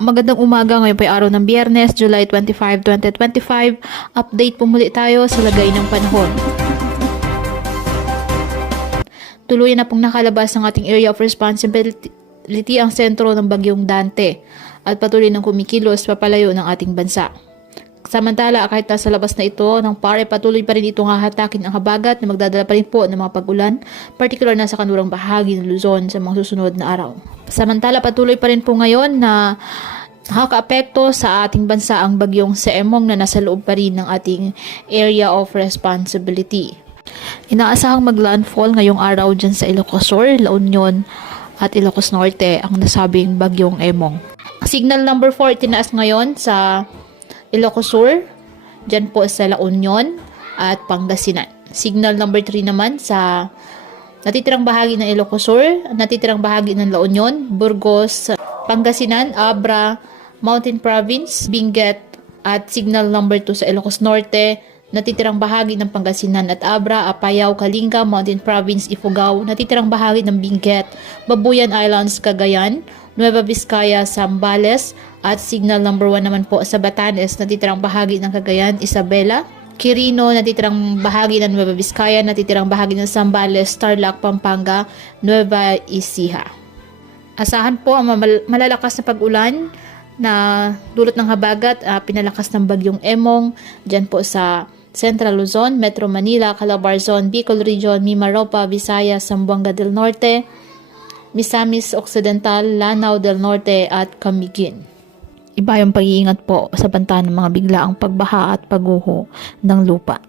Magandang umaga, ngayon po ay araw ng Biyernes, July 25, 2025. Update po muli tayo sa lagay ng panahon. Tuluyan na pong nakalabas ng ating area of responsibility ang sentro ng bagyong Dante at patuloy ng kumikilos papalayo ng ating bansa. Samantala, kahit nasa labas na ito ng PAR, patuloy pa rin itong hahatakin ang habagat na magdadala pa rin po ng mga pag-ulan, particular na sa kanurang bahagi ng Luzon sa mga susunod na araw. Samantala, patuloy pa rin po ngayon na nakakaapekto sa ating bansa ang bagyong Seemong na nasa loob pa rin ng ating area of responsibility. Inaasahang mag-landfall ngayong araw dyan sa Ilocos Sur, La Union at Ilocos Norte ang nasabing bagyong Emong. Signal number 4 tinaas ngayon sa Ilocos Sur, dyan po sa La Union at Pangasinan. Signal number 3 naman sa natitirang bahagi ng Ilocos Sur, natitirang bahagi ng La Union, Burgos, Pangasinan, Abra, Mountain Province, Benguet, at signal number 2 sa Ilocos Norte, natitirang bahagi ng Pangasinan at Abra, Apayao, Kalinga, Mountain Province, Ifugao, natitirang bahagi ng Benguet, Babuyan Islands, Cagayan, Nueva Vizcaya, Zambales, at signal number 1 naman po sa Batanes, natitirang bahagi ng Cagayan, Isabela, Quirino, natitirang bahagi ng Nueva Vizcaya, natitirang bahagi ng Zambales, Tarlac, Pampanga, Nueva Ecija. Asahan po ang malalakas na pag-ulan na dulot ng habagat, pinalakas ng bagyong Emong dyan po sa Central Luzon, Metro Manila, Calabarzon, Bicol Region, Mimaropa, Visayas, Zamboanga del Norte, Misamis Occidental, Lanao del Norte at Camiguin. Iba yung pag-iingat po sa banta ng mga biglaang pagbaha at pagguho ng lupa.